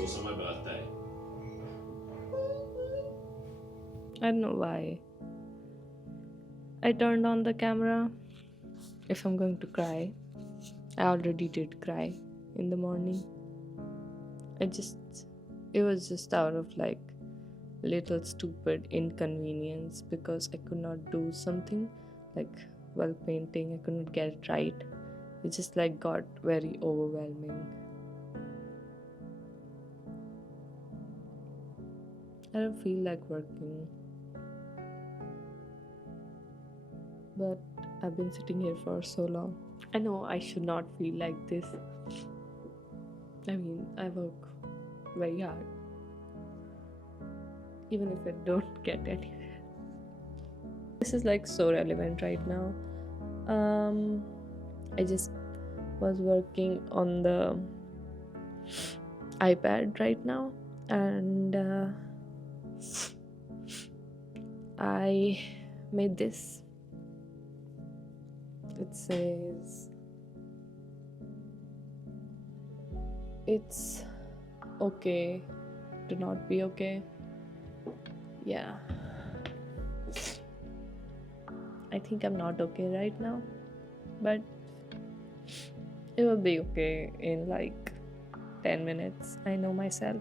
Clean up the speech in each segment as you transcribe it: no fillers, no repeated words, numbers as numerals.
so som är birthday. I don't know why. I turned on the camera. If I'm going to cry, I already did cry in the morning. I just, it was just out of like little stupid inconvenience because I could not do something like while painting, I could not get it right. It just like got very overwhelming. I don't feel like working, but I've been sitting here for so long. I know I should not feel like this. I mean, I work very hard, even if I don't get anywhere. This is like so relevant right now. I just was working on the iPad right now, and I made this. It says it's okay to not be okay. Yeah. I think I'm not okay right now, but it will be okay in like 10 minutes. I know myself.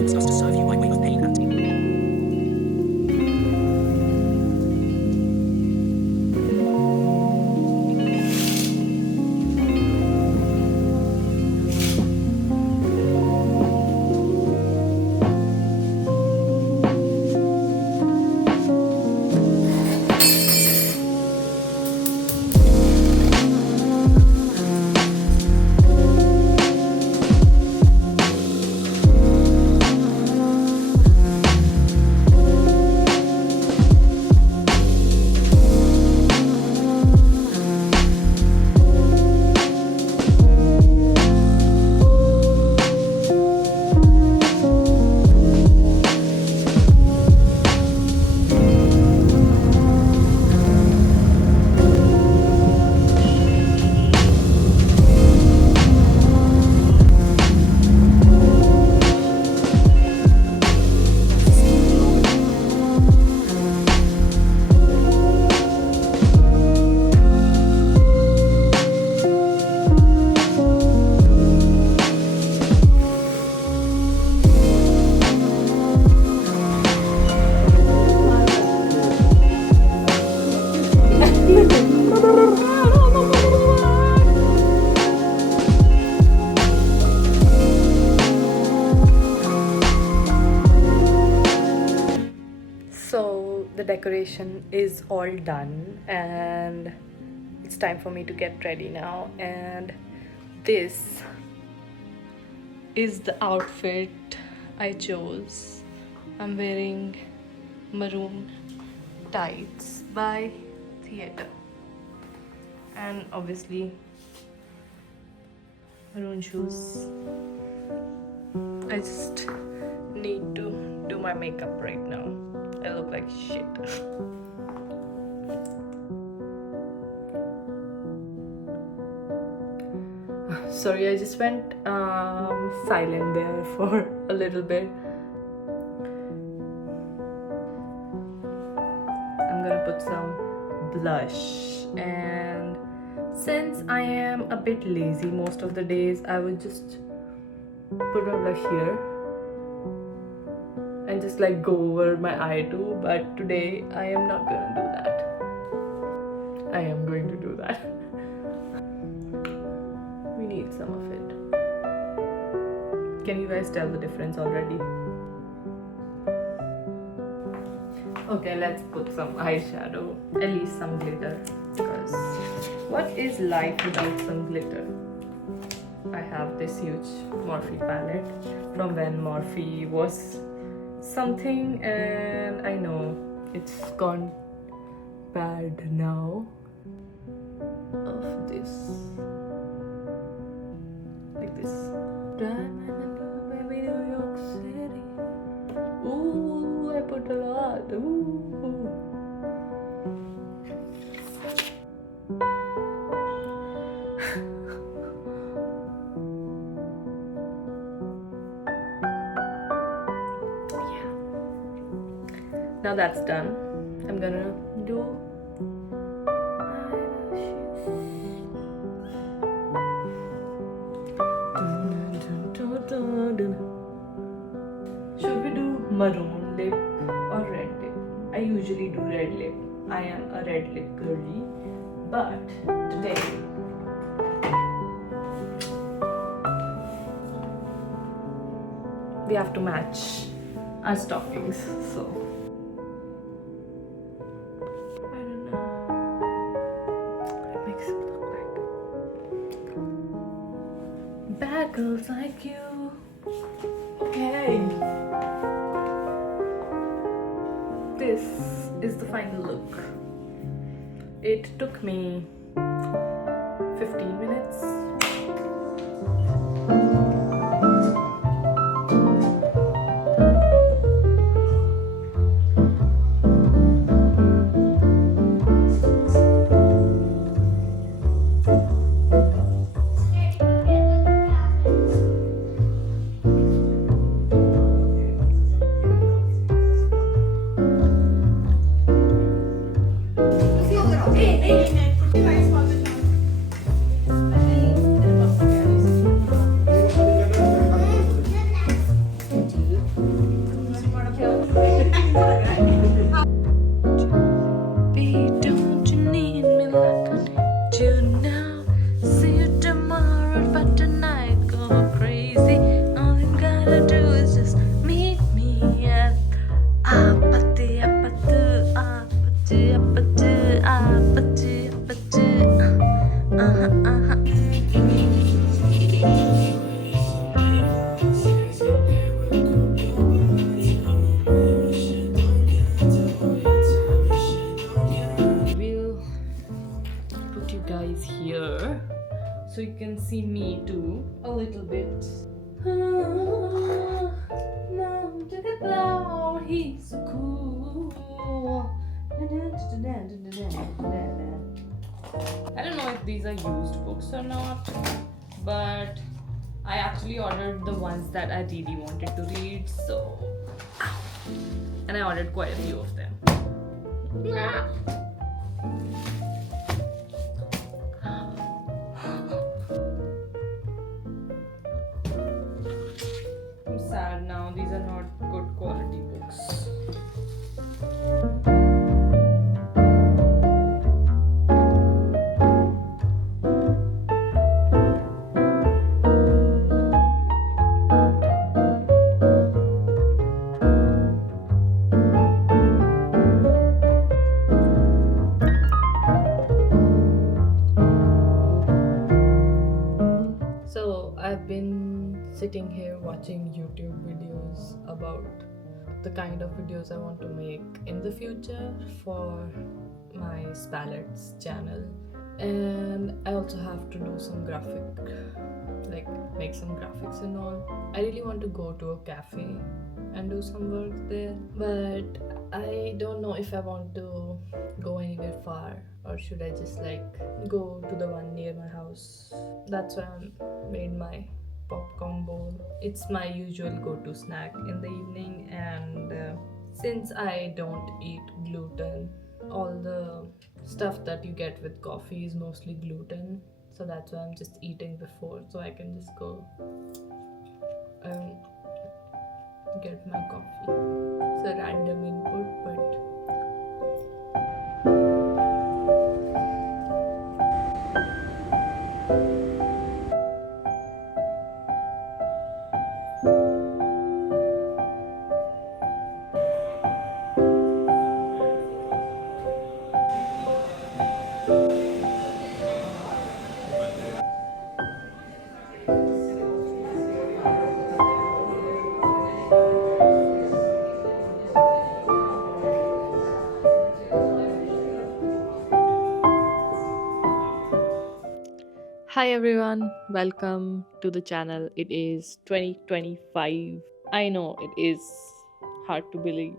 Discussed to serve you by way of pain and So the decoration is all done, and it's time for me to get ready now, and this is the outfit I chose. I'm wearing maroon tights by Theatre, and obviously maroon shoes. I just need to do my makeup right now. I look like shit. Sorry, I just went silent there for a little bit. I'm gonna put some blush, and since I am a bit lazy most of the days, I will just put my blush here and just like go over my eye too, but today I am not gonna do that. I am going to do that. We need some of it. Can you guys tell the difference already? Okay, let's put some eyeshadow, at least some glitter, because what is life without some glitter? I have this huge Morphe palette from when Morphe was something, and I know it's gone bad now. Of this, like this. Baby, New York City. Ooh, I put a lot. Ooh. Now that's done, I'm gonna do eyelashes. Should we do maroon lip or red lip? I usually do red lip. I am a red lip girly, but today we have to match our stockings, so I don't know. It makes it look like bad girls like you. Okay, this is the final look. It took me 15 minutes. So you can see me too a little bit. Mom, to the clown, he's so cool. I don't know if these are used books or not, but I actually ordered the ones that I really wanted to read, so and I ordered quite a few of them. I'm sad now, these are not good quality books. I've been sitting here watching YouTube videos about the kind of videos I want to make in the future for my Spallets channel. And I also have to do some like make some graphics and all. I really want to go to a cafe and do some work there, but I don't know if I want to go anywhere far or should I just like go to the one near my house. That's why I made my popcorn bowl. It's my usual go-to snack in the evening, and since I don't eat gluten, all the stuff that you get with coffee is mostly gluten, so that's why I'm just eating before so I can just go and get my coffee. It's a random input, but hi everyone, welcome to the channel. It is 2025. I know it is hard to believe.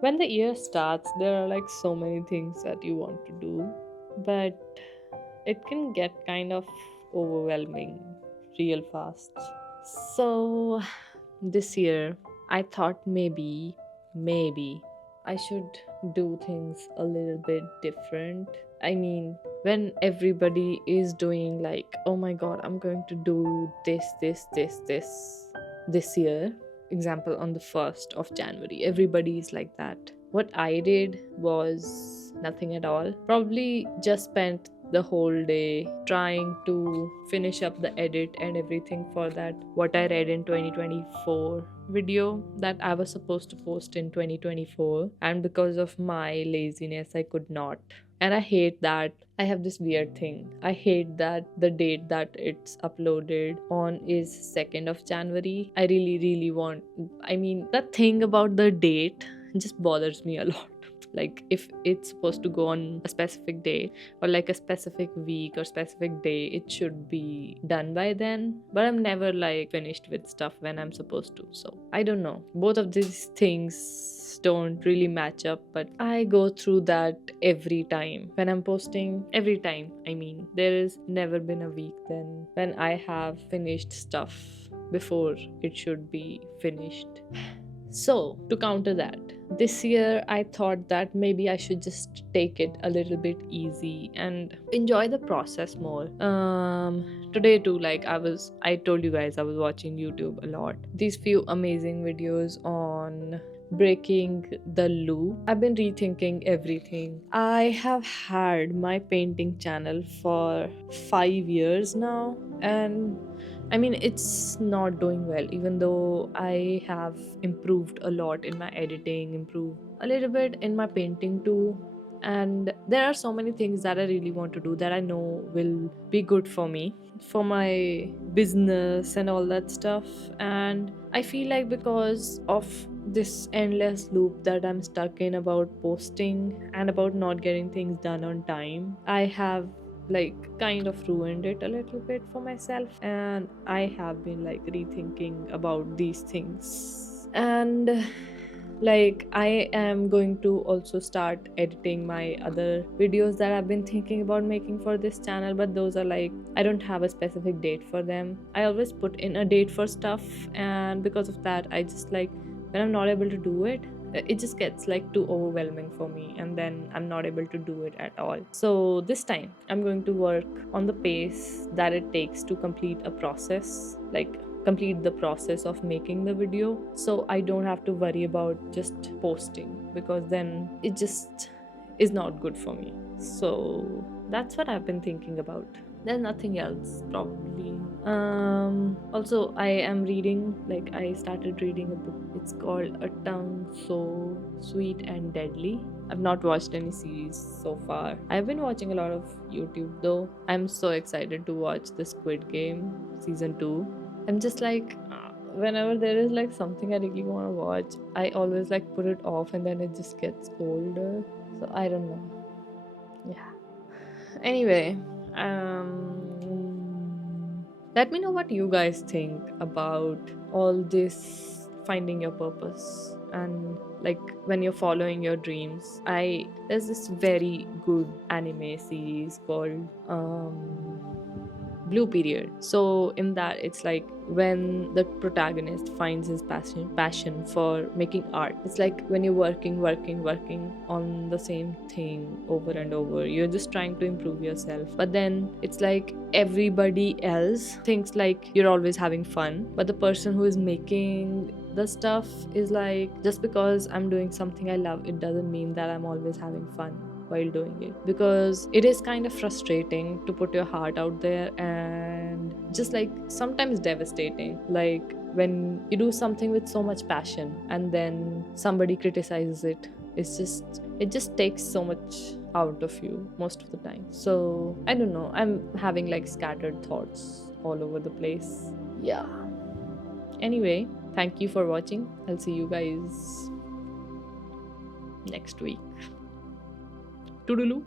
When the year starts, there are like so many things that you want to do, but it can get kind of overwhelming real fast. So, this year, I thought maybe I should do things a little bit different. I mean, when everybody is doing like, oh my god, I'm going to do this year, example on the 1st of January, everybody is like that. What I did was nothing at all. Probably just spent the whole day trying to finish up the edit and everything for that what I read in 2024 video that I was supposed to post in 2024, and because of my laziness I could not. And I hate that I have this weird thing. I hate that the date that it's uploaded on is 2nd of January. I really want, I mean, the thing about the date just bothers me a lot. Like if it's supposed to go on a specific day or like a specific week or specific day, it should be done by then. But I'm never like finished with stuff when I'm supposed to. So I don't know. Both of these things don't really match up, but I go through that every time when I'm posting. Every time. I mean, there has never been a week then when I have finished stuff before it should be finished. So, to counter that, this year I thought that maybe I should just take it a little bit easy and enjoy the process more. Today too, like I told you guys I was watching YouTube a lot. These few amazing videos on breaking the loop. I've been rethinking everything. I have had my painting channel for 5 years now, and I mean, it's not doing well, even though I have improved a lot in my editing, improved a little bit in my painting too. And there are so many things that I really want to do that I know will be good for me, for my business and all that stuff. And I feel like because of this endless loop that I'm stuck in about posting and about not getting things done on time, I have like kind of ruined it a little bit for myself, and I have been like rethinking about these things. And like I am going to also start editing my other videos that I've been thinking about making for this channel, but those are like I don't have a specific date for them. I always put in a date for stuff, and because of that I just like when I'm not able to do it, it just gets like too overwhelming for me, and then I'm not able to do it at all. So this time I'm going to work on the pace that it takes to complete a process, like complete the process of making the video, so I don't have to worry about just posting, because then it just is not good for me. So that's what I've been thinking about. There's nothing else probably. Also I am reading, like I started reading a book. It's called A Tongue So Sweet and Deadly. I've not watched any series so far. I've been watching a lot of YouTube though. I'm so excited to watch the Squid Game season 2. I'm just like, whenever there is like something I really want to watch, I always like put it off and then it just gets older. So I don't know. Yeah. Anyway, let me know what you guys think about all this finding your purpose and like when you're following your dreams. There's this very good anime series called Blue Period. So in that, it's like when the protagonist finds his passion for making art. It's like when you're working on the same thing over and over. You're just trying to improve yourself. But then it's like everybody else thinks like you're always having fun. But the person who is making the stuff is like, just because I'm doing something I love, it doesn't mean that I'm always having fun while doing it, because it is kind of frustrating to put your heart out there and just like sometimes devastating, like when you do something with so much passion and then somebody criticizes it. It just takes so much out of you most of the time. So I don't know, I'm having like scattered thoughts all over the place. Yeah. Anyway, thank you for watching. I'll see you guys next week. Toodaloo.